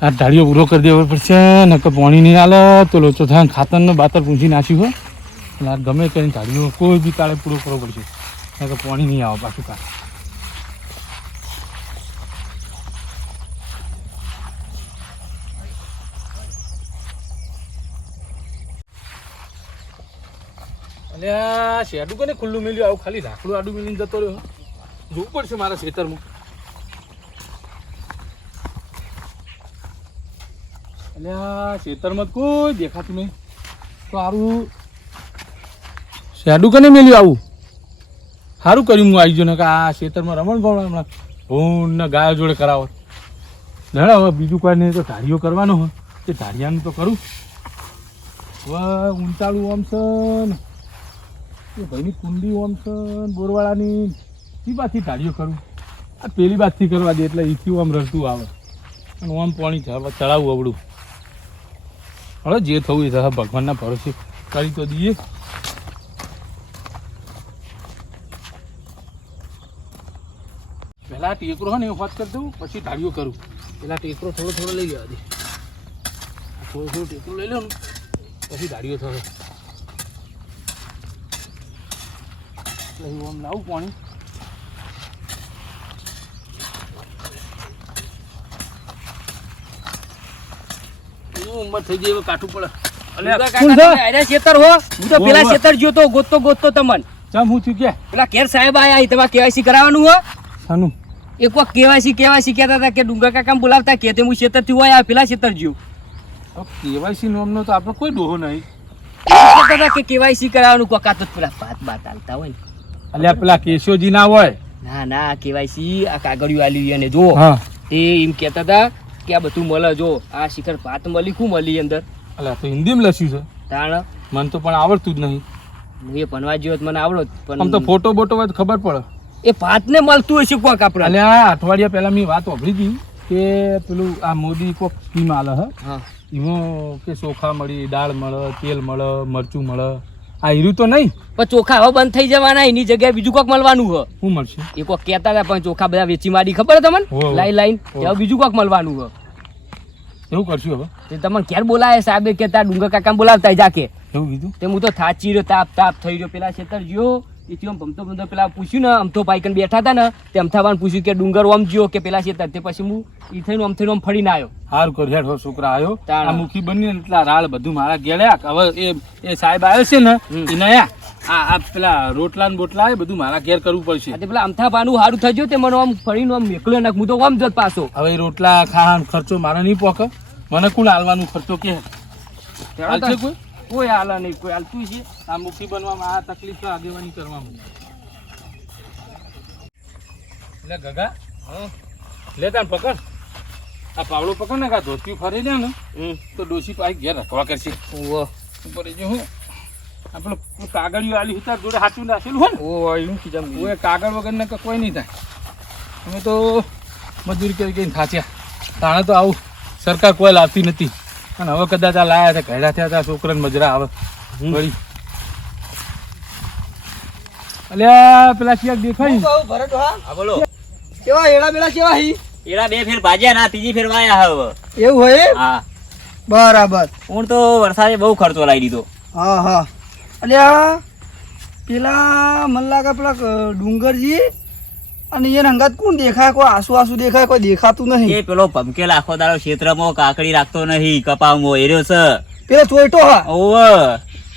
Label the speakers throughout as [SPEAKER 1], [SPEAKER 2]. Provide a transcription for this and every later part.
[SPEAKER 1] આ ઢાળીઓ પૂરો કરી દેવો પડશે, નકર પાણી નહીં હાલે, તો લોચો થાય ખાતરનો બાતર પૂછી નાખ્યું હોય એટલે આ ગમે કરીને ઢાળીઓ કોઈ બી કાળે પૂરો કરવો પડશે. નકર પાણી નહીં આવે પાછું કાળ એટલે શેડું કોને ખુલ્લું મેલ્યું? આવું ખાલી રાખડું આડું મેલીને જતો રહ્યો. જોવું પડશે મારા ખેતરમાં. એટલે આ ખેતરમાં કોઈ દેખાતું નહીં. તો સારું શેડું કને મેલ્યું આવું? સારું કર્યું હું આવી ગયો ને કે આ ખેતરમાં રમણ ગમણ હમણાં ભૂન ને ગાયો જોડે કરાવો. ધડા હવે બીજું કોઈ નહીં, તો ધારીઓ કરવાનો હોય. તે ધારિયાનું તો કરું. હવે ઊંચાળું ઓમસન ને, એ ભાઈની કુંડી ઓમ છે બોરવાળાની. એ બાથી ધારીઓ કરું. આ પેલી બાજથી કરવા દે, એટલે એથી આમ રડતું આવે. અને ઓમ પાણી ચડાવ- ચડાવવું અવડું હવે જે થવું એ થશે ભગવાનના ભરોસે કરી તો દઈએ. પહેલા ટેકરો હોય ને, એ વાત કરી દઉં, પછી ધાડીઓ કરું. પહેલાં ટેકરો થોડો થોડો લઈ જવા દે. થોડું થોડો ટેકરો લઈ લો પછી ધાડીઓ થશે. એટલે હું લાવું પાણી. ઉંમર થઈ ગઈ હવે કાઠું પડે. અલે
[SPEAKER 2] કાકા? તમે શેતર હો? હું તો પેલા
[SPEAKER 1] હો.
[SPEAKER 2] શેતર જોતો ગોતતો ગોતતો તમન.
[SPEAKER 1] ચમ હું કે?
[SPEAKER 2] પેલા કેર સાહેબ આયા તમારે કેવાયસી કરાવવાનું હો?
[SPEAKER 1] સાનું.
[SPEAKER 2] એક વખત કેવાયસી કેવાયસી કહેતા હતા કે ડુંગર કાકા બોલાવતા કે તે હું શેતરથી હોય પેલા શેતર જ્યું.
[SPEAKER 1] કેવાયસી નોમનો તો આપણે કોઈ ડોહો નહીં.
[SPEAKER 2] કહેતા હતા કે કેવાયસી કરાવવાનું કોકા તો પેલા પાત બાત આલતા હોય.
[SPEAKER 1] અલ્યા પેલા કેશોજી ના હોય.
[SPEAKER 2] ના ના કેવાયસી આ કાગળિયું આલ્યું અને જો.
[SPEAKER 1] હા.
[SPEAKER 2] તે એમ કહેતા હતા કે આ બધું મળે જો આ શિખર ભાત મળી શું મળી અંદર?
[SPEAKER 1] અલ્યા તો હિન્દીમાં લખ્યું છે.
[SPEAKER 2] તાણ?
[SPEAKER 1] મને તો પણ આવડતું જ નહીં.
[SPEAKER 2] હું એ ભણવા જેવો મને આવડો જ,
[SPEAKER 1] આમ તો ફોટો બોટો હોય તો ખબર પડે.
[SPEAKER 2] એ ભાતને મળતું હશે કોક આપણે.
[SPEAKER 1] આ અઠવાડિયા પહેલા મેં વાત વાપરી હતી કે પેલું આ મોદી કોક સ્કીમ આલે હ. એમાં કે ચોખા મળી દાળ મળે તેલ મળે મરચું મળે. આ હીરું તો નહીં.
[SPEAKER 2] પણ ચોખા હવે બંધ થઈ જવાના એની જગ્યાએ બીજું કોક મળવાનું હ.
[SPEAKER 1] શું મળશે?
[SPEAKER 2] એ કોક કહેતા હતા પણ ચોખા બધા વેચી મારી ખબર તમને. Line line.
[SPEAKER 1] હવે
[SPEAKER 2] બીજું કોક મળવાનું હ.
[SPEAKER 1] એવું કરશું હવે.
[SPEAKER 2] તે તમને ક્યારે બોલાવે સાહેબે કે તાર ડુંગર કાકા બોલાવતા જાકે
[SPEAKER 1] એવું કીધું?
[SPEAKER 2] તે હું તો થાચી રહ્યો તાપ તાપ થઈ રહ્યો. પેલા છેતર જ્યો એથી આમ ભમતો ભમતો પેલા પૂછ્યું ને અમથો પાઇકન બેઠા હતા ને તે અમથાવાન પૂછ્યું કે ડુંગર ઓમ જ્યો કે પેલા છેતર તે પછી હું ઈ થઈને આમ થઈને આમ ફરીને આવ્યો
[SPEAKER 1] હાર કર હેઠો છોકરા આવ્યો. આ મુખી બની એટલા રાળ બધું મારા ગેળ્યા. હવે એ એ સાહેબ આવ્યો છે ને. એને આયા. આ આ પેલા રોટલા ને બોટલા એ બધું મારા ઘેર કરવું પડશે.
[SPEAKER 2] એટલે પેલા અમથાવાનું સારું થઈ ગયું તે મને આમ ફરીને આમ મેકલ્યો ને હું તો આમ જત પાછો.
[SPEAKER 1] હવે રોટલા ખાવાનો ખર્ચો મારે નહીં પોકે. મને કોણ હાલવાનો ખર્ચો કે. હાલશે કોઈ?
[SPEAKER 2] કોઈ હાલ નહીં કોઈ હાલતું છે.
[SPEAKER 1] આ મુખી બનવામાં આ તકલીફ તો આગેવાની કરવામાં. એટલે ગગા. લે તાન પકડ. આ પાવડો પકડ ને કા ધોતી ફરી લે ને. તો ડોસી પાસે ઘેર રાખવા કરશે.
[SPEAKER 2] ઓહ
[SPEAKER 1] ઉપર જો હું. આ પેલું પેલું કાગળિયું આલી તાર જોડે હાચું નાખેલું હોય ને?
[SPEAKER 2] ઓહો એનું કીધું
[SPEAKER 1] ઓય કાગળ વગર ને કોઈ નહીં થાય. અમે તો મજૂરી કરી કરીને થાચ્યા. તાણે તો આવું સરકાર કોઈ લાવતી નથી. અને હવે કદાચ આ લાયા છે ઘેડા થયા હતા છોકરાને મજરા આવે. વળી. અલ્યા પેલા ક્યાંક દેખાય
[SPEAKER 2] હા બોલો.
[SPEAKER 3] કેવા એડા બેડા કેવા હી?
[SPEAKER 2] એડા બે ફેર ભાજ્યા ના ત્રીજી ફેર વાયા હવે.
[SPEAKER 3] એવું હોય
[SPEAKER 2] હા.
[SPEAKER 3] બરાબર.
[SPEAKER 2] હું તો વરસાદે બહુ ખર્ચો લાવી દીધો.
[SPEAKER 3] હા હા. અલ્યા પેલા મને લાગે પેલા ડુંગરજી અને એને હંગાત કોણ દેખાય? કોઈ આસુ આસુ દેખાય કોઈ દેખાતું
[SPEAKER 4] એ
[SPEAKER 3] નહીં
[SPEAKER 4] પેલો ભમકેલ આખો દાડો ક્ષેત્રમાં કાકડી રાખતો નહીં કપામાં એર્યો છે.
[SPEAKER 3] પેલો ચોઈટો હા.
[SPEAKER 4] ઓવ.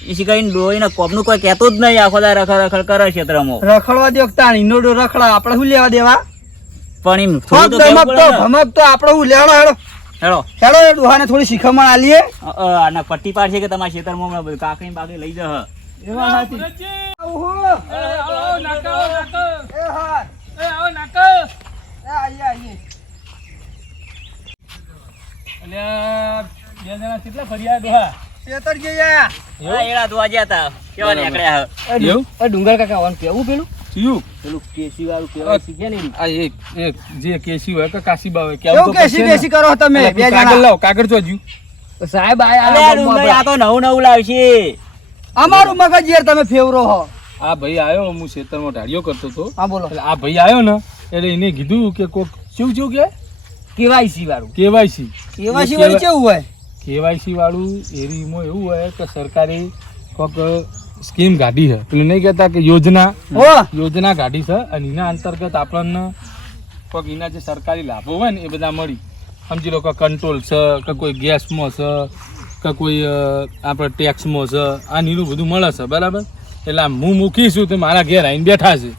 [SPEAKER 4] એ શીખાઈને ડોહીને કોપનું કોઈ કહેતો જ નહીં આખો દાડો રખડ રખડ કરે ક્ષેત્રમાં.
[SPEAKER 3] રખડવા દે વખતા ઈંડોડો રખડા આપણે શું લેવા દેવા?
[SPEAKER 4] પણ એમ થોડું તો
[SPEAKER 3] તો. ભમક આપણે શું? લેવાનો હેડો
[SPEAKER 4] હેડો
[SPEAKER 3] હેડો એ ડોહાને થોડી શીખવણ આલીએ.
[SPEAKER 4] આના પટ્ટી પાડશે કે તમારા ક્ષેત્રમાં કાકડી બાકડી લઈ જશે?
[SPEAKER 3] એવા હાથી. ઓહો. એ હા. એ આઈએ, આઈએ.
[SPEAKER 1] અલ્યા બે જણા કેટલા ફર્યા ડોહા
[SPEAKER 3] ખેતર ગયા
[SPEAKER 4] આ એડા ધોવા ગયા હતા કેવા નીકળ્યા
[SPEAKER 1] એવું?
[SPEAKER 2] આ ડુંગર કાકા વાન કેવું પેલું? કેસી વાળું કેવાય શીખે ને
[SPEAKER 1] આ એક એક જે કેસી હોય કે કાશીબા હોય કેવું તો
[SPEAKER 3] કેસી
[SPEAKER 1] પડશે
[SPEAKER 3] કરો તમે બે
[SPEAKER 1] કાગળ
[SPEAKER 3] જણા?
[SPEAKER 1] કાગળ તો
[SPEAKER 2] સાહેબ
[SPEAKER 4] આ આ તો નવું નવું લાવશે.
[SPEAKER 3] અમારું મગજ યાર તમે ફેવરો હો.
[SPEAKER 1] આ ભાઈ આવ્યો હું ખેતરમાં ઢાળિયો કરતો હતો.
[SPEAKER 3] હા બોલો.
[SPEAKER 1] એટલે આ ભાઈ આવ્યો ને એટલે એને કીધું કે કોક શું શું કે?
[SPEAKER 2] કેવાયસી વાળું.
[SPEAKER 1] કેવાયસી.
[SPEAKER 3] કેવાયસી વાળું કેવું હોય?
[SPEAKER 1] કેવાયસી વાળું એરીમાં એવું હોય કે સરકારે કોક સ્કીમ કાઢી છે. પેલું નહીં કહેતા કે યોજના યોજના કાઢી છે અને એના અંતર્ગત આપણને કોઈક એના જે સરકારી લાભો હોય ને એ બધા મળી. સમજી લો કે કંટ્રોલ છે કે કોઈ ગેસમાં છે કે કોઈ આપણે ટેક્સમાં છે આ નીરું બધું મળે છે બરાબર? એટલે હું મૂકીશું તો મારા ઘેર આવીને બેઠા છે.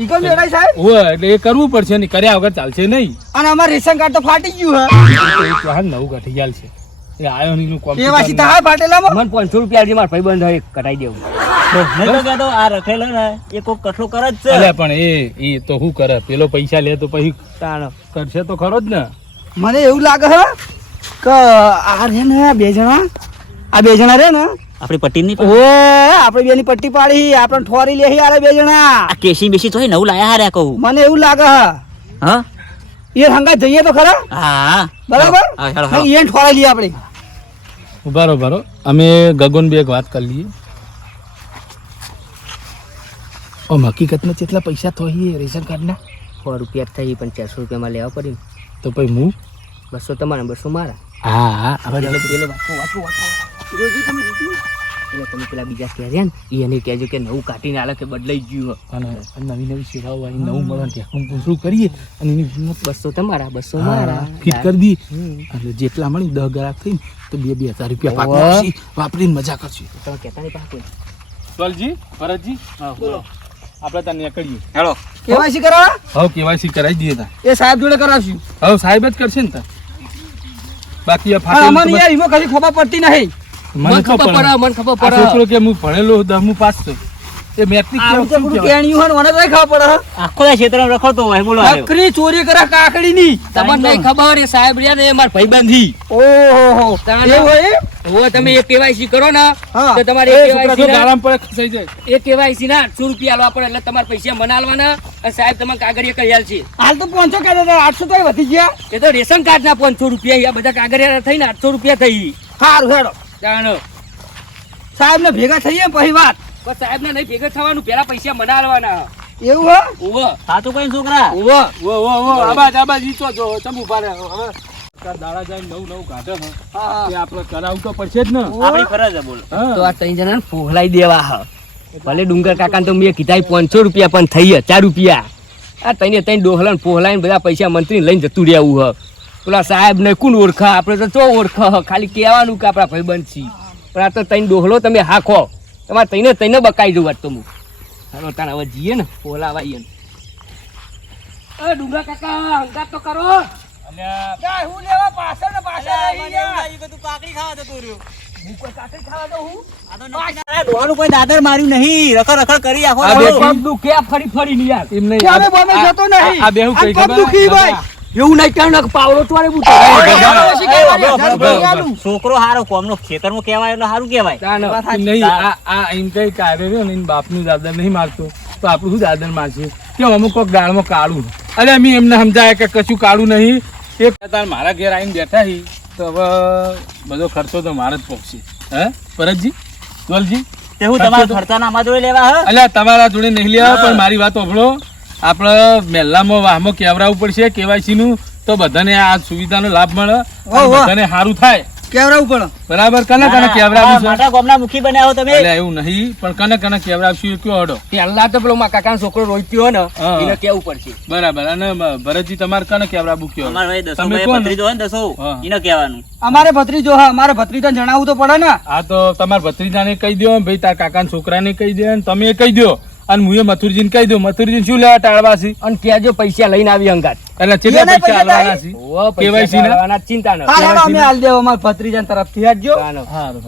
[SPEAKER 3] ઈકમ બેઠા સાહેબ?
[SPEAKER 1] હોય એટલે એ કરવું પડશે ને કર્યા વગર ચાલશે નહીં.
[SPEAKER 3] અને અમારું રેશન કાર્ડ તો ફાટી ગયું હે.
[SPEAKER 1] એ વાર નવું કાઢી ગયા છે. એ આયો ને એનું
[SPEAKER 3] કેવાયસી
[SPEAKER 1] કોમ્પ્યુટર
[SPEAKER 3] થાય ફાટેલામાં
[SPEAKER 2] મને પાંચસો રૂપિયા જે મારા ભાઈબંધ હોય, કટાઈ દેવું.
[SPEAKER 4] તો આ રખેલો ને એ કોક કઠલો કરે જ છે.
[SPEAKER 1] અલ્યા પણ એ એ તો હું કરે? પેલો પૈસા લે તો પછી
[SPEAKER 2] તાણ.
[SPEAKER 1] કરશે તો ખરો જ ને.
[SPEAKER 3] મને એવું લાગે હે કે આ રે ને બે જણા. આ બે જણા રે ને.
[SPEAKER 4] આપણી પટ્ટીની
[SPEAKER 3] ઓ આપણે બેની પટ્ટી પાડી આપણે ઠોરી લેહી આરે બે જણા.
[SPEAKER 4] આ કેસી બેસી તો નવું લાયા હારે કહું.
[SPEAKER 3] મને એવું લાગે હે.
[SPEAKER 4] હા?
[SPEAKER 3] એ હંગા જઈએ તો ખરા?
[SPEAKER 4] હા.
[SPEAKER 3] બરાબર. નહીં, ઠોરાઈ લઈએ આપણે.
[SPEAKER 1] ઉભારો ઉભારો અમે ગગન બે એક વાત કરી લઈએ. ઓમ હકીકતમાં કેટલા પૈસા થોઈએ રેશન કાર્ડના?
[SPEAKER 2] સો રૂપિયા થઈ પણ ચારસો રૂપિયામાં લેવા પડી
[SPEAKER 1] તો પછી હું?
[SPEAKER 2] બસો તમારા બસો મારા.
[SPEAKER 1] હા હા હવે
[SPEAKER 2] તમે પેલા બીજા ને એને કહેજો કે નવું કાઢીને આલે કે બદલાઈ ગયું
[SPEAKER 1] અને નવી નવી સેવાઓ આવી નવું મળવાનું શું કરીએ? અને એની કિંમત
[SPEAKER 2] બસો તમારા બસો મારા.
[SPEAKER 1] ફિટ કરી દઈએ એટલે જેટલા મળી દસ ગ્રાહક થઈને તો બે બે હજાર રૂપિયા પાક વાપરીને મજા કરશું.
[SPEAKER 2] તમે કહેતા નહીં
[SPEAKER 1] સોલજી ભરતજી. બોલો. આપણે ત્યાં નીકળીએ.
[SPEAKER 3] કેવાયસી કરાવવા
[SPEAKER 1] હવે કેવાયસી કરાવી દઈએ તા
[SPEAKER 3] એ સાહેબ જોડે કરાવશું.
[SPEAKER 1] હવે સાહેબ જ કરશે ને તા બાકી
[SPEAKER 3] અમને યાર એમાં કશી ખબર પડતી નહીં.
[SPEAKER 2] મને ખબર પડે. મને ખબર
[SPEAKER 1] આ
[SPEAKER 2] પડે.
[SPEAKER 1] છોકરો કે હું ભણેલો દસમું પાસ છું એ મેટ્રિક
[SPEAKER 3] બધું
[SPEAKER 1] કહેવાય?
[SPEAKER 3] હોય મને તો ખબર પડે
[SPEAKER 4] આખો દા ક્ષેત્રમાં રખડતો હોય બોલો
[SPEAKER 3] નકરી ચોરી કરે કાકડી ની
[SPEAKER 2] તમને નહીં ખબર એ સાહેબ રહ્યા ને એ મારા ભાઈબંધી.
[SPEAKER 3] ઓહો
[SPEAKER 2] હો.
[SPEAKER 3] એવું હોય
[SPEAKER 2] હવે તમે એ કેવાયસી કરો ને તો તમારે
[SPEAKER 1] એ
[SPEAKER 2] એ
[SPEAKER 1] છોકરા
[SPEAKER 2] KYC
[SPEAKER 1] તો
[SPEAKER 2] ના-
[SPEAKER 1] ગાળામાં પડે ખસાઈ જાય.
[SPEAKER 2] એ કેવાયસી ના આઠસો રૂપિયા આલવા પડે એટલે તમારે પૈસા મને અને સાહેબ તમારે કાગળિયા કરી આલશે
[SPEAKER 3] હાલ તો પાંચસો કહેતા હતા આઠસો તો વધી ગયા.
[SPEAKER 2] એ તો રેશન કાર્ડ ના પાંચસો રૂપિયા આ બધા કાગળિયા થઈને આઠસો રૂપિયા થઈ.
[SPEAKER 3] સારું હેડો.
[SPEAKER 2] જાણો.
[SPEAKER 3] સાહેબ ને ભેગા થઈએ પછી વાત.
[SPEAKER 2] પણ સાહેબ ને નહીં ભેગા થવાનું પેલા પૈસા મનાવવાના
[SPEAKER 3] એવું હો?
[SPEAKER 2] ઓવો
[SPEAKER 4] સાચું કઈ છોકરા.
[SPEAKER 2] ઓવો
[SPEAKER 1] વો વો વો આબાજ આબાજ ઈ જો ચમ ઊભા રહે હવે. તાર દાડા જાય નવું નવું કાઢે એ આપણે કરાવવું તો પડશે જ ને.
[SPEAKER 4] આપણી ફરજ છે બોલો.
[SPEAKER 2] તો આ ત્રણ જણા ફોહલાઈ દેવા હ. ભલે ડુંગર કાકા તો મેં કીધા પાંચસો રૂપિયા પણ થઈ ચાર રૂપિયા. આ તઈને તઈને ડોહલા ફોહલાઈને બધા પૈસા મંત્રી લઈને જતું રહેવું હ. પેલા સાહેબ ને કોણ ઓળખા? આપણે તો ચો ઓળખ ખાલી કહેવાનું કે આપણા ભાઈબંધ છીએ. પણ આ તો તઈને ડોહલો તમે હાખો તમારે તઈને તઈને બકાઈ જવું તો હું. હાલો તાણ હવે જઈએ ને ફોલાવાઈએ ને. એ કાકા હંગાત તો કરો.
[SPEAKER 1] અલ્યા.
[SPEAKER 3] હું લેવા પાછળ ને પાછળ
[SPEAKER 4] કાકડી ખાવા જતો રહ્યો. દાદર માર્યું નહીં. રખડ રખડ કરી આખો
[SPEAKER 1] આ
[SPEAKER 4] દાડો.
[SPEAKER 1] બે
[SPEAKER 2] પગ દુખે આ ફરી ફરી ની યાર?
[SPEAKER 1] એમ નહીં.
[SPEAKER 3] અમે બોમે જતો નહીં?
[SPEAKER 1] આ બેહું કઈ
[SPEAKER 3] આ દુખી ભાઈ.
[SPEAKER 2] એવું નહીં કહેવાનું કે પાવડો ચોરે
[SPEAKER 3] આલું.
[SPEAKER 4] છોકરો હારો કોમનો ખેતરમાં કહેવાય એટલે સારું કહેવાય.
[SPEAKER 1] નહીં આ આ એમ કઈ કાઢે ને બાપનું દાદર નહીં મારતો. તો આપણું શું દાદર મારશે? કે અમુક કોક દાળમાં કાળું. અરે અમે એમને સમજાય કે કશું કાળું નહીં. એક તાર મારા ઘેર આવીને બેઠા હી તો હવે બધો ખર્ચો તો મારે જ પહોંચશે હે? ભરતજી? ગોલજી
[SPEAKER 4] તે હું તમારા ખર્ચાના અમારા જોડે લેવા હ?
[SPEAKER 1] અલ્યા તમારા જોડે નહીં લેવા પણ મારી વાત ઓભળો આપણે મહેલામાં વાહમાં કેવરાવું પડશે કેવાયસી નું તો બધાને આ સુવિધાનો લાભ મળે. બધાને સારું થાય.
[SPEAKER 3] કેવડાવવું પડે
[SPEAKER 1] બરાબર કને કને કેવરાવું છે?
[SPEAKER 4] મોટા ગામના મુખી બન્યા હો તમે.
[SPEAKER 1] અલ્યા એવું નહીં પણ કને કને કેવરાવશું એ કયો હડો?
[SPEAKER 2] પેલા તો પેલો મારા કાકાનો છોકરો રોઈત્યો ને એને કેવું પડશે?
[SPEAKER 1] બરાબર અને ભરતજી તમારે કને કેવરાવું કયો?
[SPEAKER 4] અમારે ભાઈ દસો
[SPEAKER 1] તમે કોણ?
[SPEAKER 4] ભત્રીજો હે દસો. એને કહેવાનું.
[SPEAKER 3] અમારે ભત્રીજો હા અમારે ભત્રીજાને જણાવવું તો પડે ને.
[SPEAKER 1] આ તો તમારા ભત્રીજાને કહી દો ભાઈ તાર કાકાના છોકરાને કહી દે અને તમે કહી દો અને હું મથુરજીને કહી દઉં મથુરજીને શું લેવા ટાળવા છે?
[SPEAKER 2] અને કહેજો પૈસા લઈને આવી અંગાત.
[SPEAKER 1] એટલે
[SPEAKER 3] ચેલા
[SPEAKER 1] પૈસા આલવાના છે?
[SPEAKER 2] પૈસા
[SPEAKER 1] ના?
[SPEAKER 2] ચિંતા ન
[SPEAKER 3] હા અમે હાલ દેવો અમાર ભત્રીજાન તરફથી.
[SPEAKER 2] તાનો.
[SPEAKER 1] હારું.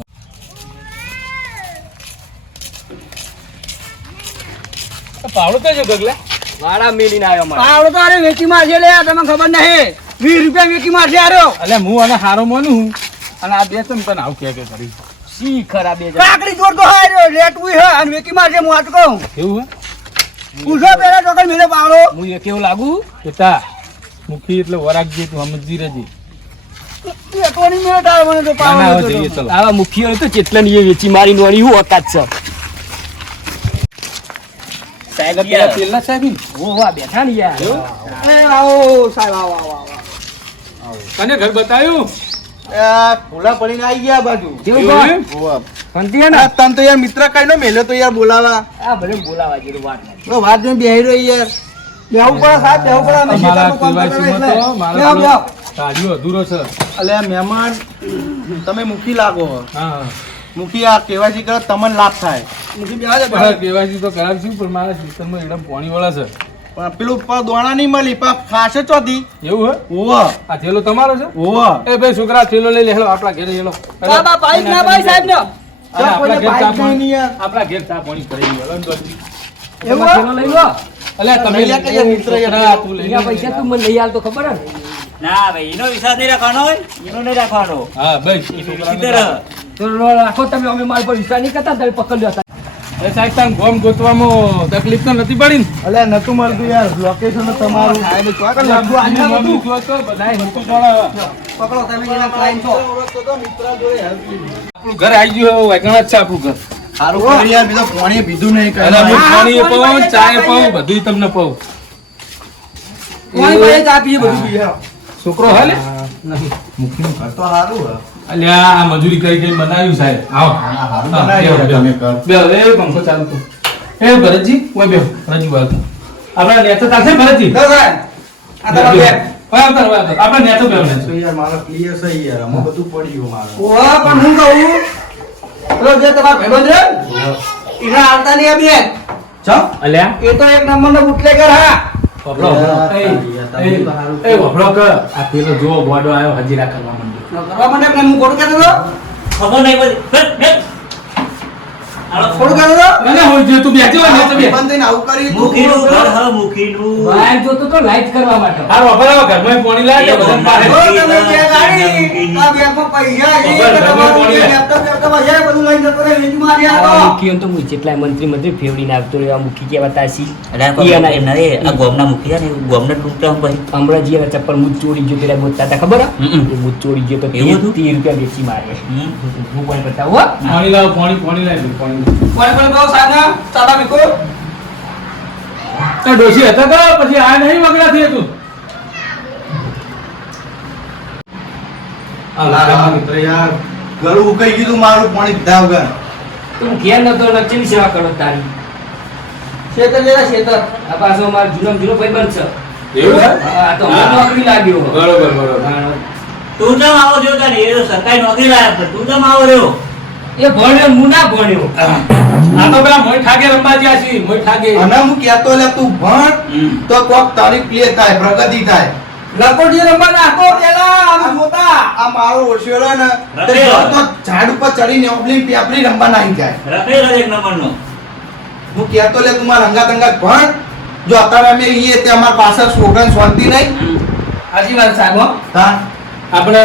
[SPEAKER 1] પાવડો કેજો ગગલા.
[SPEAKER 2] વાળા મેલીને આવ્યો મારે
[SPEAKER 3] પાવડો તો અરે વેચી મારશે લે તમને ખબર નહીં. વીસ રૂપિયા વેચી મારશે આરો
[SPEAKER 1] એટલે હું અને હારો માનું અને આ બે તને તને આવું કે કે કરી.
[SPEAKER 2] સી ખરા બે
[SPEAKER 3] કાકડી જોર તો હાર્યો લેટવું હે અને વેકી મારજે હું વાત કહું.
[SPEAKER 1] એવું
[SPEAKER 3] પૂછો પેલા ચોકડ મેલે પાવડો
[SPEAKER 2] હું એ કેવું લાગુ
[SPEAKER 1] કેતા મુખી એટલે વરાગજી તું સમજી રહેજે
[SPEAKER 2] આવા મુખીઓ તો ચેટલા ની વેચી મારી નોણી હું ઓકાત છે. સાહેબ
[SPEAKER 1] પેલા સાહેબ ઈ?
[SPEAKER 2] ઓ બેઠા ને યાર.
[SPEAKER 3] આવો સાહેબ આવો આવો આવો.
[SPEAKER 1] કને ઘર બતાવ્યું?
[SPEAKER 5] આ ભૂલા પડીને આવી ગયા બાજુ
[SPEAKER 2] કેવું
[SPEAKER 1] એવું
[SPEAKER 2] કહો?
[SPEAKER 1] એમ?
[SPEAKER 2] શાંતિ ને
[SPEAKER 5] તન તો યાર મિત્ર કઈ નો મેલ્યો તો યાર બોલાવા
[SPEAKER 2] આ ભલે બોલાવા જેવું વાત નહીં.
[SPEAKER 5] તો વાત જોઈને બેહી રહ્યો યાર
[SPEAKER 3] બેહું પડે સાહેબ બેહું પડે અમે ખેતરનું
[SPEAKER 1] કામમાં
[SPEAKER 3] એટલે.
[SPEAKER 1] તો મારા
[SPEAKER 3] બેહો, બેહો.
[SPEAKER 1] અધૂરો છે
[SPEAKER 5] અલે મહેમાન તમે મૂકી લાગો
[SPEAKER 1] હા
[SPEAKER 5] મૂકી આ કેવાયસી કરો તમને લાભ થાય
[SPEAKER 3] મૂકી બે દે.
[SPEAKER 1] KYC તો કરાવશું પણ મારા સિસ્ટમમાં એકદમ પાણી વાળા છે
[SPEAKER 5] પેલું દોણા નહીં મળી પણ ખાશે ચોથી.
[SPEAKER 1] એવું હે?
[SPEAKER 5] ઓવા
[SPEAKER 1] આ થેલો તમારો છે?
[SPEAKER 5] ઓવા
[SPEAKER 1] એ ભાઈ છોકરા થેલો લઈ લે હેલો આપણા ઘરે હેલો.
[SPEAKER 3] બાબા ભાઈ ના ભાઈ સાહેબ ને.
[SPEAKER 1] આપણા ઘેર ચા પાણી આપણા ઘેર ચા પાણી ગયો. અંદર.
[SPEAKER 3] એવું
[SPEAKER 2] થેલો લઈ લો.
[SPEAKER 1] અલ્યા તમે
[SPEAKER 5] લે કે યાર મિત્ર યાર.
[SPEAKER 1] તું લઈ લે.
[SPEAKER 2] પૈસા તું મને લઈ આલ તો ખબર હે? ના
[SPEAKER 4] ભાઈ એનો વિશ્વાસ નહીં રાખવાનો હોય. એનો નહીં રાખવાનો.
[SPEAKER 1] હા ભાઈ
[SPEAKER 4] રહો.
[SPEAKER 2] તો રાખો તમે અમે મારા પર વિશ્વાસ નહીં કરતા તમે પકડ લ્યો
[SPEAKER 1] સાહેબ તાન ગોમ ગોતવામાં તકલીફ તો નથી પડી
[SPEAKER 5] અલે નતું મળતું યાર. લોકેશન તમારું.
[SPEAKER 3] સાહેબ, ચોક જ લાગતું આજના
[SPEAKER 1] મમ્મી
[SPEAKER 3] બધું.
[SPEAKER 1] જો તો બધાય
[SPEAKER 3] પકડો તમે જેના client છો.
[SPEAKER 1] આપણું ઘર આવી ગયું હવે જ છે આપણું ઘર.
[SPEAKER 5] સારું યાર બીજો પાણી પીધું નહીં
[SPEAKER 1] અને પાણી
[SPEAKER 3] પાણી
[SPEAKER 1] પાઉં ચાય પાઉં બધું તમને પાઉં
[SPEAKER 3] પાણી પાણી ચા પીએ બધું પીએ.
[SPEAKER 1] છોકરો હાલે
[SPEAKER 5] તો સારું હે.
[SPEAKER 1] અલ્યા આ મજૂરી કરી કરી બનાવ્યું સાહેબ? આવો.
[SPEAKER 5] હા, સારું
[SPEAKER 1] હા,
[SPEAKER 5] બનાવ્યું તમે. કર.
[SPEAKER 1] બેહો, એ પંખો ચાલુ તો એ ભરતજી ઓય બે રજુ વાત આપણે નેચો ચાલશે ભરતજી?
[SPEAKER 3] લો સાહેબ. આ તમારો
[SPEAKER 1] રહો. આપણે નેચો બેહો નેચો
[SPEAKER 5] તો યાર મારો ક્લિયર છે યાર અમે બધું પડ્યું મારું.
[SPEAKER 3] ઓવા, પણ હું કહું? તો જે તમારો ભાઈબંધ છે ને, એના આવતા નહીં આ બેગ.
[SPEAKER 5] ચમ?
[SPEAKER 1] અલ્યા?
[SPEAKER 3] એ તો એક નંબરનો બુટલેગર હા.
[SPEAKER 1] વફળો. એ, વફળો કર. આ પેલો જોવો ગોડો આવ્યો હજીરા કરવા માંડ્યો
[SPEAKER 3] કરવા માટે આપણે હું ખોટું કહેતો હતો?
[SPEAKER 4] ખબર નહીં પડી હેટ, હેટ. હાલો.
[SPEAKER 3] ખોટું કહેતો હતો?
[SPEAKER 1] ના, ના, હોય જે તું બેસજો, નેચો બેસ.
[SPEAKER 5] બંધ થઈને આવું કરી
[SPEAKER 4] મુખીનું ઘર હ, મુખીનું.
[SPEAKER 2] બહાર જોતો તો લાઈટ કરવા માટે
[SPEAKER 1] હારું, વફળો, ઘરમાં પાણી લાય તો બધાને
[SPEAKER 3] તમે બે ગાડી, આ બેગમાં પૈસા છે,
[SPEAKER 1] ખબર,
[SPEAKER 3] કે
[SPEAKER 1] ખબર
[SPEAKER 3] તમારું
[SPEAKER 1] પડી.
[SPEAKER 3] જે laptop બેપટોપ બધું લઈને જતો રહે, વેચી મારી આ તો.
[SPEAKER 2] તો હું જેટલા મંત્રી મંત્રી ફેવડીને આવતો રહ્યો આ મૂકી કહેવાતા છી
[SPEAKER 4] અરે આ
[SPEAKER 2] ઈ
[SPEAKER 4] ના રે, આ ગોમના મુખી ને ગોમને હું ભાઈ
[SPEAKER 2] હમણાં જે એના ચપ્પલ મુજ ચોરી ગયો પેલા બોલતા હતા ખબર. એ મૂજ ચોરી ગયો તો
[SPEAKER 4] એવું હતું?
[SPEAKER 2] ત્રીસ રૂપિયા વેચી મારે હું પણ બતાવો
[SPEAKER 1] પાણી લાવો, પાણી, પાણી લાય, પાણી.
[SPEAKER 3] કહો? ચાલા મૂકો.
[SPEAKER 1] ડોશી હતા તો પછી આ નહીં વગડાથી હતું
[SPEAKER 5] અલા, મિત્ર યાર ગળું ઉકાઈ ગયું તું મારું પાણી પીધા વગર
[SPEAKER 2] ઘેર નતો લક્ષની સેવા કરો તારી
[SPEAKER 3] શેતર લેલા, શેતર.
[SPEAKER 2] આ પાછો મારો જૂનો જૂનો ભાઈબંધ છે
[SPEAKER 1] એવું છે?
[SPEAKER 2] હા, તો અમને નોકરી લાગ્યો
[SPEAKER 1] બરોબર બરોબર
[SPEAKER 4] તું જમ આવો રહ્યો તારે? એ તો સરકારી નોકરી લાયા તું જમ આવો રહ્યો
[SPEAKER 2] એ ભણ્યો હું ના ભણ્યો.
[SPEAKER 1] આ તો પેલા મોય ઠાગે રમવા ગયા છે મોય ઠાગે
[SPEAKER 5] અને હું કહેતો લે તું ભણ તો કોક તારી પ્લે થાય પ્રગતિ થાય.
[SPEAKER 3] લખોટી રમવા નાખો પેલા, આ મોટા.
[SPEAKER 5] આ મારો ઓછેલો ને તે તો ઝાડ ઉપર ચડીને ઓબલી પેપરી રમવા નાખી જાય.
[SPEAKER 4] રખેલો એક નંબરનો.
[SPEAKER 5] હું કહેતો લે તું મારા રંગા તંગા ભણ જો અત્યારે અમે ઈએ તે અમાર પાછળ છોકરાને શાંતિ નહીં.
[SPEAKER 3] હાચી વાત સાહેબ હો.
[SPEAKER 5] હા.
[SPEAKER 1] આપણે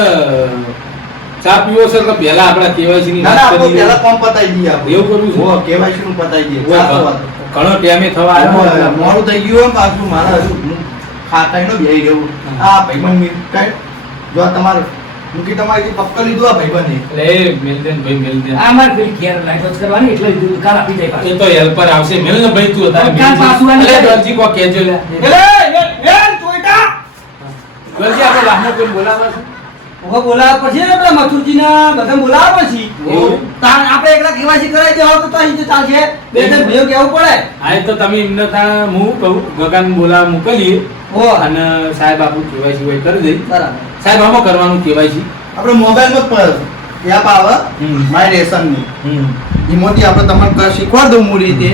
[SPEAKER 1] ચા પીવો છે તો પહેલા આપણા કેવાયસી ની
[SPEAKER 5] ના ના
[SPEAKER 1] વાત
[SPEAKER 5] આપણે
[SPEAKER 1] કરી
[SPEAKER 5] પહેલા કોમ પતાઈ દઈએ આપણે?
[SPEAKER 1] એવું કરવું છે?
[SPEAKER 5] હો, કેવાયસી નું પતાઈ દઈએ. વાત.
[SPEAKER 1] ઘણો ટાઈમે થવા આવ્યો.
[SPEAKER 5] મોડું થઈ ગયું પાછું. મારા હજુ હું નો બેહી રહ્યો. આ ભાઈબંધ મિત કાંઈ? જો આ તમારે મૂકી તમારી પક્કો લીધું આ ભાઈબંધ?
[SPEAKER 1] એટલે એ મેલદેન ભાઈ મેલદેન
[SPEAKER 2] આ મારે ભાઈ ઘેર લાઈટ કરવાની એટલે કાલ આપી જાય પાછું.
[SPEAKER 1] એ તો હેલ્પર આવશે. મેલન ને ભાઈ તું અત્યારે
[SPEAKER 2] કાલ પાછું આને
[SPEAKER 1] દરજી કો કેજો લે
[SPEAKER 3] એ વેલ, ચોઈટા.
[SPEAKER 1] દરજી આપણે લાહનો કોઈ બોલાવવા છે?
[SPEAKER 3] ઊભો બોલાવવા પડશે ને પેલા મથુરજીના? બધા બોલાવા પછી તાર આપણે એકલા કેવાયસી કરાવી દેવા તો તો અહીં તો ચાલશે. બે ત્રણ ભાઈઓ કેવું પડે?
[SPEAKER 1] હા તો તમે એમને ત્યાં હું કહું ગગાન બોલાવા મોકલીએ.
[SPEAKER 3] ઓ.
[SPEAKER 1] અને સાહેબ આપણું કેવાયસી હોય કરી દઈ
[SPEAKER 3] બરાબર.
[SPEAKER 1] સાહેબ આમાં કરવાનું કેવાયસી?
[SPEAKER 5] આપણે મોબાઈલમાં જ એપ આવે. માય રેશનની.
[SPEAKER 1] હમ.
[SPEAKER 5] એમાંથી આપણે તમને શીખવાડ દઉં મૂળ રીતે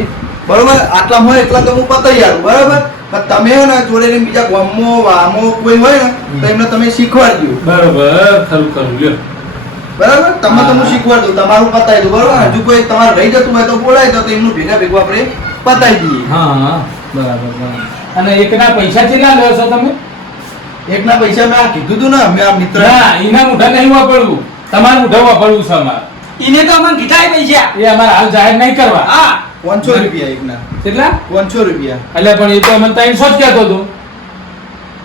[SPEAKER 5] બરોબર? આટલા હોય એટલા તો હું પતાઈ આવું બરોબર? તમે ને જોડે બીજા ગમો વામો કોઈ હોય ને તો એમને તમે શીખવાડજો.
[SPEAKER 1] બરોબર ખરું ખરું લ્યો.
[SPEAKER 5] બરાબર? તમે તમને હું.
[SPEAKER 1] હા.
[SPEAKER 5] શીખવાડ દઉં તમારું પતાવી દઉં બરોબર? હજુ કોઈ તમારે રહી જતું હોય તો બોલાય દો તો એમનું ભેગા ભેગું આપણે પતાવી દઈએ.
[SPEAKER 1] હા હા બરાબર બરાબર. અને એકના પૈસા કેટલા લો છો તમે?
[SPEAKER 5] એકના પૈસા મેં આ કીધું તું ને અમે આ મિત્ર
[SPEAKER 1] ના એના મુઠા નહીં વાપરવું. તમારું મુઠા વાપરવું છે અમારે.
[SPEAKER 3] એને તો અમને કીધા પૈસા.
[SPEAKER 1] એ અમારે હાલ જાહેર નહીં કરવા.
[SPEAKER 3] હા.
[SPEAKER 5] પાંચસો રૂપિયા એકના
[SPEAKER 1] કેટલા?
[SPEAKER 5] પાંચસો રૂપિયા.
[SPEAKER 1] એટલે પણ એ તો અમે ત્રણસો જ કહેતો હતો.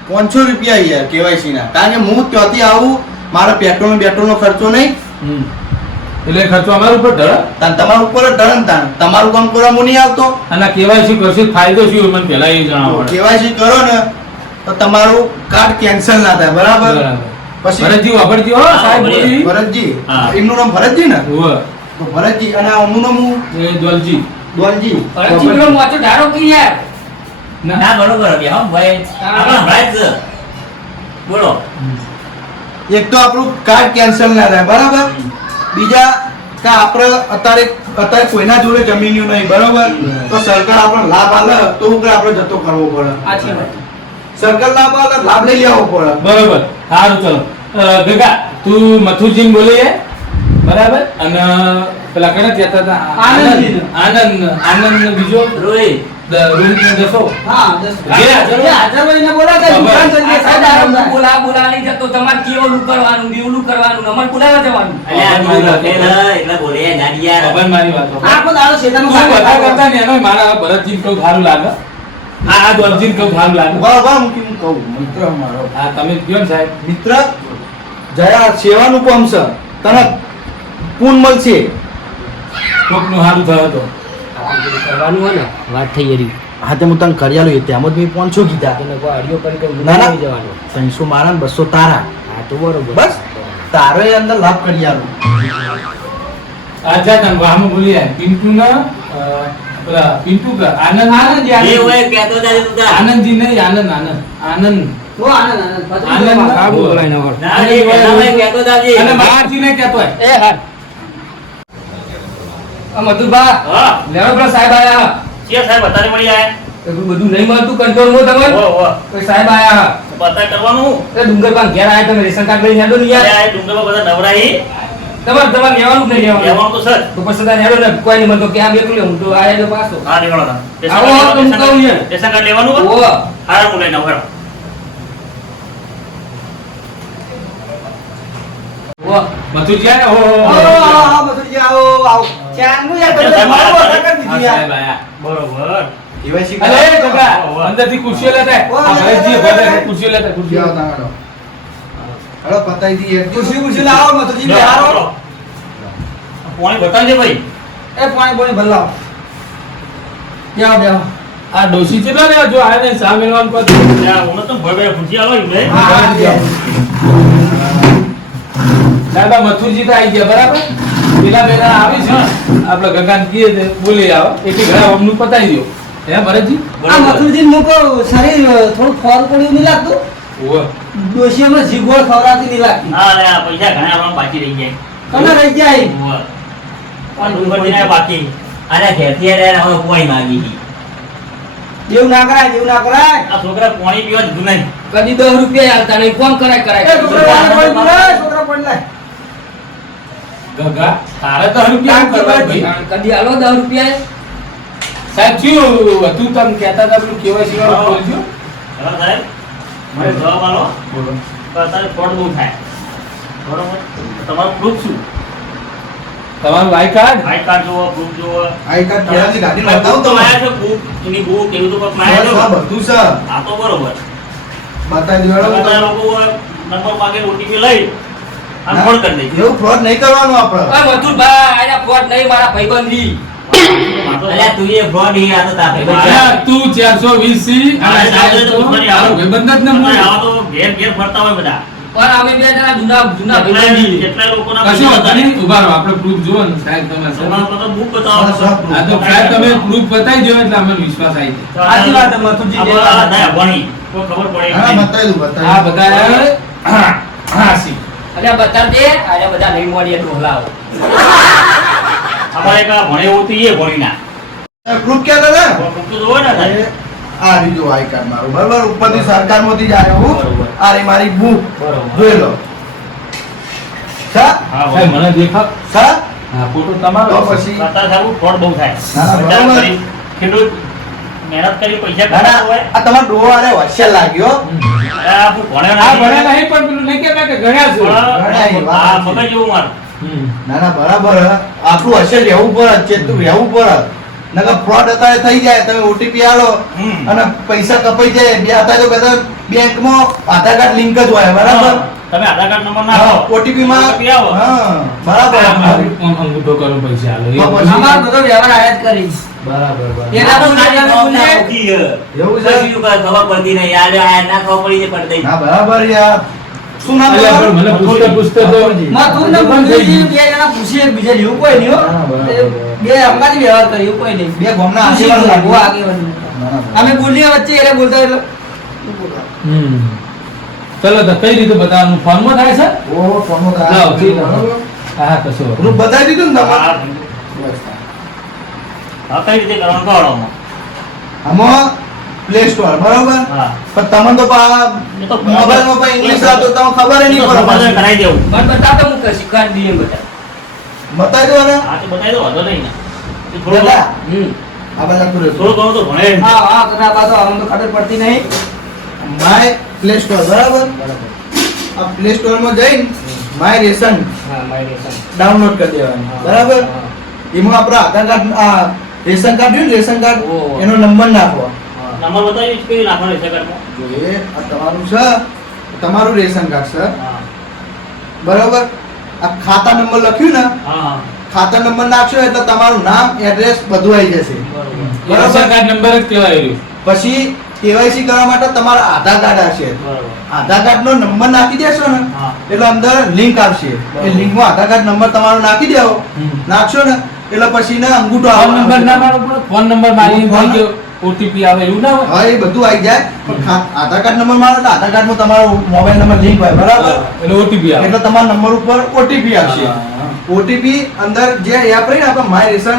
[SPEAKER 5] પાંચસો રૂપિયા યાર કેવાયસી ના. કારણ કે હું ત્યાંથી આવું મારો પેટ્રોલ પેટ્રોલ ખર્ચો નહીં.
[SPEAKER 1] એટલે ખર્ચો અમારા ઉપર ઢળ.
[SPEAKER 5] તાન તમારા ઉપર જ તાન. તમારું કામ કરવા હું નહીં આવતો.
[SPEAKER 1] અને કેવાયસી કરશે ફાયદો શું મને પહેલા એ જણાવો.
[SPEAKER 5] કેવાયસી કરો ને તો તમારું કાર્ડ કેન્સલ ના થાય બરાબર? પછી
[SPEAKER 1] ભરતજી વાપરજી હો સાહેબ
[SPEAKER 5] ભરતજી એમનું નામ ભરતજી ને? ભરતજી અને આમનું નામ હું?
[SPEAKER 1] એ દોલજી
[SPEAKER 5] દોલજી.
[SPEAKER 2] અરે પેલો મોચો ધારો કે યાર
[SPEAKER 4] ના બરોબર બે હો ભાઈ. આપણે ભાઈ જ બોલો.
[SPEAKER 5] એક તો આપણું કાર્ડ કેન્સલ ના થાય બરાબર? બીજા કે આપણે અત્યારે અત્યારે કોઈના જોડે જમીન્યું નહીં બરાબર? તો સરકાર આપણો લાભ આલે તો ઉપર આપણે જતો કરવો પડે.
[SPEAKER 3] સાચી વાત.
[SPEAKER 5] સરકાર લાભ આલે લાભ લઈ લેવો પડે.
[SPEAKER 1] બરોબર. સારું ચલો. અ, ગગા તું મથુરજીને બોલીએ બરાબર? અને પેલા કને કહેતા હતા? આનંદ. આનંદ. આનંદ. બીજો?
[SPEAKER 4] રોહિત.
[SPEAKER 1] રોહિત ને દસો?
[SPEAKER 3] હા દસ.
[SPEAKER 1] જે હાજર
[SPEAKER 3] હોય? એને બોલાવે કે દુકાન ચલીએ, સાહેબ આરામદાયક.
[SPEAKER 2] બોલા બોલા નહીં જતો તમારે કેવું કરવાનું બેવલું કરવાનું અમારે બોલાવા જવાનું.
[SPEAKER 4] અલ્યા તું વકીલ હે, એટલે બોલે નાની
[SPEAKER 1] ખબર મારી વાત?
[SPEAKER 3] આખો દાડો શેતાનનું
[SPEAKER 1] બધા કરતા ને એનો મારા ભરતજી કહું સારું લાગે. આ આ દોલજી કહું સારું લાગે.
[SPEAKER 5] ઊભા ઊભા હું કેમ કહું મિત્ર મારો.
[SPEAKER 1] હા તમે કયો ને સાહેબ.
[SPEAKER 5] મિત્ર જયા સેવાનું કામ છે. તને પૂન મળશે
[SPEAKER 1] કોકનું સારું થયો તો
[SPEAKER 2] કરવાનું હોય ને વાત થઈ રહી
[SPEAKER 5] હા તે હું તને કરી આલું તેમ જ મેં પાંચસો કીધા?
[SPEAKER 2] તને કોઈ અડિયો કરી કે
[SPEAKER 5] ના, ના.
[SPEAKER 2] જવાનો.
[SPEAKER 5] ત્રણસો મારા ને બસો તારા.
[SPEAKER 2] હા તો બરોબર.
[SPEAKER 5] બસ. તારો એ અંદર લાભ કરી આલું
[SPEAKER 1] અચ્છા તને વામ ભૂલી જાય. પિન્ટુ ના પેલા પિન્ટુ કા આનંદ આનંદ
[SPEAKER 4] એ હોય કહેતો જાય તું જા.
[SPEAKER 1] આનંદજી નહીં આનંદ આનંદ. આનંદ.
[SPEAKER 3] બહુ આનંદ આનંદ.
[SPEAKER 1] આનંદ. ના?
[SPEAKER 2] બોલાય ના.
[SPEAKER 4] ના, એ કહેતા જાજે.
[SPEAKER 1] અને બહારથી નહીં કહેતો હોય.
[SPEAKER 2] એ હા આ મધુબા.
[SPEAKER 4] હા.
[SPEAKER 2] લેવડો પેલા સાહેબ આયા.
[SPEAKER 4] કે સાહેબ? અત્યારે મળી આયા?
[SPEAKER 2] તો બધું નહીં મળતું કંટ્રોલમાં તમે
[SPEAKER 4] ઓ ઓ
[SPEAKER 2] તો સાહેબ આયા.
[SPEAKER 4] પતા કરવાનું.
[SPEAKER 2] એ ડુંગર પાસે ઘેર આયા તમે રેશન કાર્ડ લઈને હેડો ને યાર.
[SPEAKER 4] એ ડુંગરમાં બધા નવરાઈ.
[SPEAKER 2] તમારે તમારે લેવાનું નહીં લેવાનું
[SPEAKER 4] લેવાનું તો સર
[SPEAKER 2] તો પછી તારે હેડો ને કોઈ નહીં મને તો કે આમ એકલું હું તો આયા તો પાછો.
[SPEAKER 4] હા નીકળો
[SPEAKER 2] આવો, આવો, તો હું કહું ને.
[SPEAKER 4] રેશન કાર્ડ લેવાનું ઓ
[SPEAKER 2] ઓહો.
[SPEAKER 4] હારા હું લઈને આવું, હેડો.
[SPEAKER 2] ઓહો.
[SPEAKER 1] મથુરજી હો, હો.
[SPEAKER 3] આવો, મથુરજી, આવો, આવો. યાર, બધું કરી યાર.
[SPEAKER 4] બરોબર
[SPEAKER 1] એ
[SPEAKER 5] કરાવો.
[SPEAKER 1] કાકા, અંદરથી ખુરશીઓ લેતા આય. આ ભરતજી ભલે ખુરશીઓ લેતા ખુરશીઓ.
[SPEAKER 5] જાઓ તાંગડો. પતાઈ દઈએ
[SPEAKER 3] ખુરશી ખુરશી લાવો, મથુરજી,
[SPEAKER 4] લ્યો,
[SPEAKER 3] બેહારો.
[SPEAKER 4] પાણી બતાવજે ભાઈ
[SPEAKER 3] એ પાણી પાણી ભરલાવો. બેહો, બેહો.
[SPEAKER 1] આ ડોશી કેટલા લેવા જો આને ને સામે કહો
[SPEAKER 4] પર હું તો ભય ભય આલો
[SPEAKER 1] આ મથુરજી તો આવી ગયા બરાબર પેલા પેલા આવી છે આપડે ગગન કીએ બોલી આવો. એટલે ઘણા અમનું પતાવી દો હે ભરતજી?
[SPEAKER 3] આ મથુરજી નું કહું, શરીર થોડું ફોર પડ્યું નહીં લાગતું?
[SPEAKER 1] ઓવે.
[SPEAKER 3] દોશી અમે જીગોળ ખવડાવતી નહીં લાગતી.
[SPEAKER 4] હા લે આ પૈસા ઘણા આપણે બાકી રહી જાય.
[SPEAKER 3] કને રહી જાય?
[SPEAKER 4] ઉવ્વ. પણ ડુંગરથી ના બાકી. આને ઘેરથી રે હવે કોઈ માંગી હતી.
[SPEAKER 3] એવું ના કરાય એવું ના કરાય.
[SPEAKER 4] આ છોકરા પાણી પીવા જ નહીં
[SPEAKER 2] કદી દસ રૂપિયા આવતા નહીં કોણ કરાય કરાય.
[SPEAKER 3] છોકરા પડી છોકરા પાણી લાય.
[SPEAKER 1] ગગા તારે દસ રૂપિયા કરવા ભાઈ
[SPEAKER 2] કદી આલો દસ રૂપિયા
[SPEAKER 1] સાહેબ શું હતું તમે કહેતા હતા પેલું કેવાયસી વાળું બોલજો
[SPEAKER 4] હા સાહેબ મને જવાબ આલો.
[SPEAKER 1] બોલો.
[SPEAKER 4] તો અત્યારે ફ્રોડ બહુ થાય? બરોબર? તમારું પ્રૂફ શું?
[SPEAKER 1] તમારું આઈ કાર્ડ
[SPEAKER 4] આઈ કાર્ડ જોવો પ્રૂફ જોવો
[SPEAKER 5] આઈ કાર્ડ પહેલાથી ગાડી
[SPEAKER 4] તમે
[SPEAKER 5] બતાવો તો
[SPEAKER 4] માયા છે બુક એની બુક એવું તો લાયા છો.
[SPEAKER 5] બધું છે.
[SPEAKER 4] આ તો બરોબર.
[SPEAKER 5] બતાવી દેવાડો
[SPEAKER 4] બધા લોકો નંબર માંગે ઓટીપી લઈ. અને ફોન કરી દે
[SPEAKER 5] એવું ફ્રોડ નહીં કરવાનું આપણે
[SPEAKER 2] આ મથુરભા આના ફ્રોડ નહીં મારા ભાઈબંધી
[SPEAKER 4] અલ્યા તું એ ફ્રોડ ઈ આ તો તાપે
[SPEAKER 1] અલ્યા, તું ચારસો વીસ સી અને સાહેબ
[SPEAKER 4] સાહેબ
[SPEAKER 1] તો
[SPEAKER 4] તો ફરી
[SPEAKER 1] તારો
[SPEAKER 4] આવો.
[SPEAKER 1] ભાઈબંધ જ ને હું.
[SPEAKER 4] તો ઘેર ઘેર ફરતા હોય બધા
[SPEAKER 2] પણ અમે બે જણા જૂના જૂના ભાઈબંધી
[SPEAKER 4] કેટલાય લોકોના
[SPEAKER 1] કશું
[SPEAKER 4] પૈસા
[SPEAKER 1] નહીં ઊભા રહો આપણે પ્રૂફ જુઓ ને સાહેબ.
[SPEAKER 4] તો book બતાવો
[SPEAKER 5] સર,
[SPEAKER 1] તો સાહેબ તમે પ્રૂફ બતાવી દો એટલે અમને વિશ્વાસ આવી જાય
[SPEAKER 3] સાચી વાત છે, જે વાત.
[SPEAKER 4] ભણી કોઈ ખબર પડે
[SPEAKER 5] હા
[SPEAKER 4] બતાવ્યું
[SPEAKER 5] બતાવી દઉં બતાવી
[SPEAKER 1] આ બધા હા, હા સી
[SPEAKER 2] અને બતા દે અને બધા નહીં મળીએ ડોહલાઓ
[SPEAKER 4] અમારે કા આ ભણે એવું તો એ ભણી ના
[SPEAKER 5] ગ્રુપ ક્યાં દાદા
[SPEAKER 4] ગ્રુપ તો જોવો ને.
[SPEAKER 5] આ રીજો આઈ કાર્ડ મારું. બરાબર? ઉપરથી સરકારમાંથી જ આવ્યો. હું? આ રે મારી બુક.
[SPEAKER 4] બરોબર.
[SPEAKER 5] જોઈ લો. સા
[SPEAKER 4] હા,
[SPEAKER 1] સાહેબ મને દેખા
[SPEAKER 5] સા
[SPEAKER 1] હા ફોટો
[SPEAKER 5] તો
[SPEAKER 1] તમારો
[SPEAKER 5] પછી
[SPEAKER 4] ફોટ બહુ થાય. ખેડૂત મહેનત કરી પૈસા
[SPEAKER 5] ઘણા
[SPEAKER 4] હોય.
[SPEAKER 5] આ તમારો ડોહો આરે હોશિયાર લાગ્યો.
[SPEAKER 4] આ હું ભણ્યો
[SPEAKER 1] આ ભણે નહીં પણ પેલું નહીં કે ગણ્યા છે.
[SPEAKER 5] ઘણા
[SPEAKER 4] આ મગજ એવું મારું.
[SPEAKER 5] ના ના બરાબર. હે. આટલું હોશિયાર રહેવું પડે ચેતું રહેવું પડે. નકર ફ્રોડ અત્યારે થઈ જાય તમે ઓટીપી આલો
[SPEAKER 4] હમ.
[SPEAKER 5] અને પૈસા કપાઈ જાય. બે અત્યારે તો કદાચ બેંકમાં આધાર કાર્ડ લિંક જ હોય બરાબર?
[SPEAKER 4] તમે આધાર કાર્ડ નંબર નાખો.
[SPEAKER 5] ઓટીપી માં
[SPEAKER 4] આવો.
[SPEAKER 5] હા બરાબર.
[SPEAKER 1] અંગૂઠો કરો પૈસા આલો.
[SPEAKER 3] અમારો બધો વ્યવહાર આયા જ કરી
[SPEAKER 1] બરાબર બરાબર.
[SPEAKER 4] તો
[SPEAKER 5] યાર. શું નામ
[SPEAKER 1] અલ્યા, મને પૂછતા પૂછતા તો
[SPEAKER 3] ને. બે જણા પૂછીએ એકબીજાને, એવું કોઈ નહીં. બે અંગાથી વ્યવહાર કરે એવું કોઈ નહીં.
[SPEAKER 5] બે ગામના લાગી.
[SPEAKER 3] અમે બોલીએ વચ્ચે એટલે બોલતા એટલે.
[SPEAKER 1] હમ. ચલો તો કઈ રીતે બતાવવાનું? ફોનમાં થાય છે?
[SPEAKER 5] ઓહો, તો
[SPEAKER 1] હા કશો
[SPEAKER 5] બતાવી દીધું ને તમારે?
[SPEAKER 4] હા કઈ રીતે કરવાનું કહો આમાં.
[SPEAKER 5] આમાં પ્લે સ્ટોર બરાબર?
[SPEAKER 4] હા.
[SPEAKER 5] પણ તમને તો મોબાઈલમાં પણ ઇંગ્લિશ આવતું તમને ખબર નહીં પડે.
[SPEAKER 4] કરાવી દેવું.
[SPEAKER 2] મને બતાવો હું શીખવાડી દઈએ બધા.
[SPEAKER 5] બતાવી દો ને
[SPEAKER 4] હા તો બતાવી દો વાંધો નહીં. ને થોડું
[SPEAKER 2] હમ.
[SPEAKER 5] આ બધા તું રહેજો.
[SPEAKER 4] થોડું ઘણું તો ભણે જ.
[SPEAKER 3] હા હા પાછો આમ તો ખબર પડતી નહીં.
[SPEAKER 5] માય પ્લે સ્ટોર બરાબર? આ પ્લે સ્ટોરમાં જઈને માય રેશન
[SPEAKER 2] હા માય રેશન.
[SPEAKER 5] ડાઉનલોડ કરી દેવાનું. બરાબર? એમાં આપણો આધાર કાર્ડ આ રેશન કાર્ડ જોયું રેશન કાર્ડ એનો નંબર નાખો.
[SPEAKER 4] નંબર બતાવી કઈ નાખવાનો રેશન કાર્ડમાં
[SPEAKER 5] જો એ આ તમારું છે. તમારું રેશન કાર્ડ છે.
[SPEAKER 4] હા.
[SPEAKER 5] બરાબર? આ ખાતા નંબર લખ્યું ને? ખાતા નંબર નાખશો એટલે તમારું નામ એડ્રેસ બધું આવી જશે.
[SPEAKER 1] રેશન કાર્ડ નંબર જ કહેવાય
[SPEAKER 5] પછી કેવાયસી કરવા માટે તમારા આધાર કાર્ડ આવશે. આધાર કાર્ડ નો નંબર નાખી દેશો ને એટલે અંદર લિંક આવશે. એ લિંકમાં આધાર કાર્ડ નંબર તમારો નાખી દેવો. નાખશો ને એટલે પછી ને અંગૂઠો
[SPEAKER 1] ફોન નંબર ના મારો ફોન નંબર મારી
[SPEAKER 5] ફોન-
[SPEAKER 1] ઓટીપી આવે એવું ના હોય?
[SPEAKER 5] હા એ બધું આવી જાય પણ આધાર કાર્ડ નંબર મારો એટલે આધાર કાર્ડમાં તમારો મોબાઈલ નંબર લિંક હોય બરાબર?
[SPEAKER 1] એટલે ઓટીપી આવે.
[SPEAKER 5] એટલે તમારા નંબર ઉપર ઓટીપી આવશે.
[SPEAKER 1] હા, હા.
[SPEAKER 5] ઓટીપી અંદર જે એપ રહી ને આપણે માય રેશન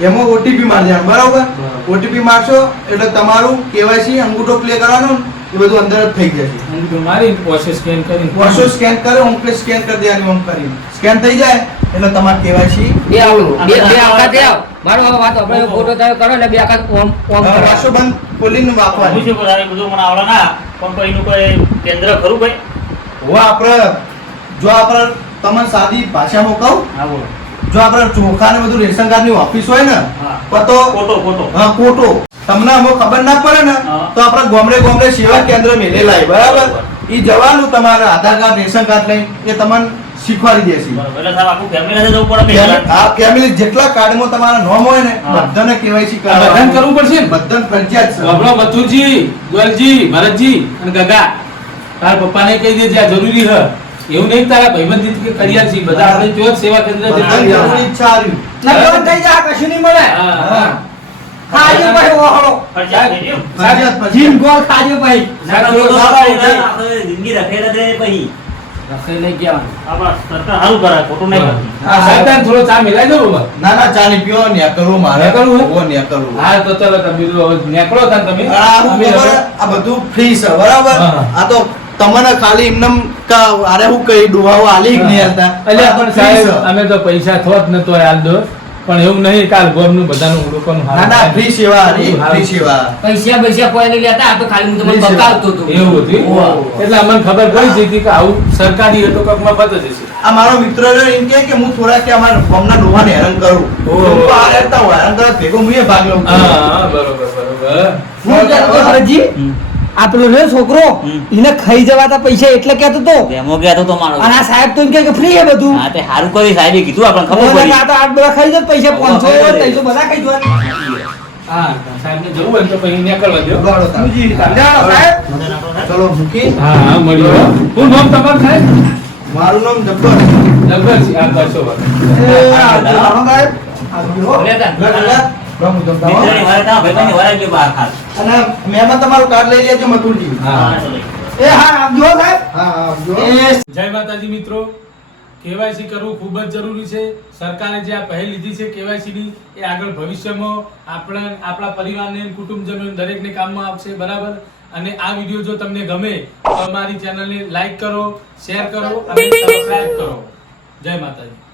[SPEAKER 5] એમાં ઓટીપી મારી દેવાનું બરાબર. ઓટીપી મારશો એટલે તમારું કેવાયસી અંગૂઠો પ્લે કરવાનો એ બધું અંદર જ થઈ જશે.
[SPEAKER 1] અંગૂઠો મારી પોસે સ્કેન કરી
[SPEAKER 5] વર્ષો સ્કેન કરે ઓમ સ્કેન કરી દેવાની ઓમ કરી સ્કેન થઈ જાય? એટલે તમારે કેવાયસી
[SPEAKER 2] બે આવું બે બે આખા આવ. મારો હવે વાત આપણે ફોટો થાય કરો એટલે બે આખા ઓમ ઓમ કરો.
[SPEAKER 5] રાશો બંધ ખોલીને વાપરવાની.
[SPEAKER 4] શું કરું? બધું મને આવડે ના. પણ કોઈનું કોઈ કેન્દ્ર ખરું ભાઈ
[SPEAKER 5] હો આપણે જો આપણે તમને સાદી ભાષામાં કહું
[SPEAKER 4] હા બોલો.
[SPEAKER 5] જો આપણે ચોખા ને બધું રેશન કાર્ડની ઓફિસ હોય ને
[SPEAKER 4] તો
[SPEAKER 5] પતો
[SPEAKER 4] કોટો ફોટો.
[SPEAKER 5] હા કોટો તમને અમુક ખબર ના પડે ને તો આપણે ગોમડે ગોમડે સેવા કેન્દ્ર મેલેલા બરાબર? એ જવાનું તમારે આધાર કાર્ડ રેશન કાર્ડ લઈ એ તમને શીખવાડી દેશે
[SPEAKER 4] એટલે સાહેબ આખું ફેમિલી સાથે જવું પડે
[SPEAKER 5] આ ફેમિલી જેટલા કાર્ડમાં તમારા નોમ હોય ને બધાને કેવાયસી
[SPEAKER 1] બધાને કરવું પડશે ને?
[SPEAKER 5] બધાને ફરજિયાત છે.
[SPEAKER 1] મથુરજી ગોલજી ભરતજી અને ગગા. તારા પપ્પાને કહી દેજે આ જરૂરી હ. એવું નહીં તારા ભાઈબંધ કે કરિયાર છે. બધા આપણે જો સેવા કેન્દ્ર છે.
[SPEAKER 5] જરૂરી ઈચ્છા આવી
[SPEAKER 3] ના બંધ થઈ જા કશું નહીં મળે.
[SPEAKER 1] હા.
[SPEAKER 3] ખાજો ભાઈ ઓહળો.
[SPEAKER 4] ફરજિયાત
[SPEAKER 5] ફરજિયાત
[SPEAKER 3] જીમ ગોલ ખાજો ભાઈ
[SPEAKER 4] જિંદગી રખેલા દે પછી.
[SPEAKER 2] રખાઈ લઈ ગયા
[SPEAKER 4] આપણા સરકાર સારું કરે ખોટું નહીં કરતી.
[SPEAKER 5] હા,
[SPEAKER 1] સાહેબ થોડો ચા મિલાઈ દો બાબા.
[SPEAKER 5] ના ના ચાલી પીઓ ને કરવું મારે
[SPEAKER 1] કરવું?
[SPEAKER 5] ઓવો ને કરવું
[SPEAKER 1] હા તો ચલો તમે બીજું હવે નીકળો તા તમે
[SPEAKER 5] આ બધું ફ્રી છે બરાબર
[SPEAKER 1] હા.
[SPEAKER 5] આ તો તમને ખાલી એમનેમ કા અરે હું કઈ ડુહાઓ આલી જ નહીં હાલતા
[SPEAKER 1] અલ્યા પણ સાહેબ અમે તો પૈસા થોત નતો હાલ દો પણ એવું નહીં કાલ ગોમનું બધાનું લોકોનું
[SPEAKER 5] ના ના ફ્રી સેવા હારી. ફ્રી સેવા.
[SPEAKER 2] પૈસા પૈસા કોઈ નહીં લેતા આ તો ખાલી હું તમને બતાવતો હતો.
[SPEAKER 1] એવું હતું? એટલે અમને ખબર પડી જતી કે આવું સરકારી હતો કંઈક મફત જ હશે.
[SPEAKER 5] આ મારો મિત્ર રહ્યો એમ કે કે હું થોડા કે અમારા ગામના ડોહાને હેરાન કરું. હું આ રહેતા હું હેરાન કરવા ભેગો હું એ ભાગ લઉં.
[SPEAKER 1] હા હા, બરોબર બરોબર.
[SPEAKER 3] હું ભરતજી
[SPEAKER 4] હમ.
[SPEAKER 3] આ પેલો રહ્યો છોકરો? એને ખાઈ જવાતા પૈસા એટલે કહેતો તો.
[SPEAKER 4] એમો કહેતો તો મારો.
[SPEAKER 3] અને આ સાહેબ તો એમ કહે કે ફ્રી છે બધું.
[SPEAKER 4] હા તે સારું કરી સાહેબે કીધું આપણે ખબર પડી.
[SPEAKER 3] આ તો આઠ બધા ખાઈ જાય પૈસા
[SPEAKER 4] ઓહો,
[SPEAKER 3] પાંચસો
[SPEAKER 4] ખાઈ જાય.
[SPEAKER 3] ત્રણસો બધા ખાઈ જવાના.
[SPEAKER 1] હા સાહેબને જવું હોય તો પછી નીકળવા દો
[SPEAKER 5] ઉગાડો
[SPEAKER 3] સાહેબ.
[SPEAKER 4] મને આપણો સાહેબ.
[SPEAKER 5] ચલો મૂકી.
[SPEAKER 1] હા હા મળ્યો શું નામ તમારું સાહેબ?
[SPEAKER 5] મારું નામ જબ્બર.
[SPEAKER 1] આ વાત.
[SPEAKER 3] આ સાહેબ. આ
[SPEAKER 1] જય માતાજી મિત્રો કેવાયસી કરવું ખૂબ જ જરૂરી છે સરકારે જે આ પહેલ લીધી છે કેવાયસી ની એ આગળ ભવિષ્યમાં આપણા આપણા પરિવારને કુટુંબજનો દરેકને કામમાં આવશે બરાબર અને આ વીડિયો જો તમને ગમે તો અમારી ચેનલને લાઈક કરો શેર કરો અને સબસ્ક્રાઇબ કરો જય માતાજી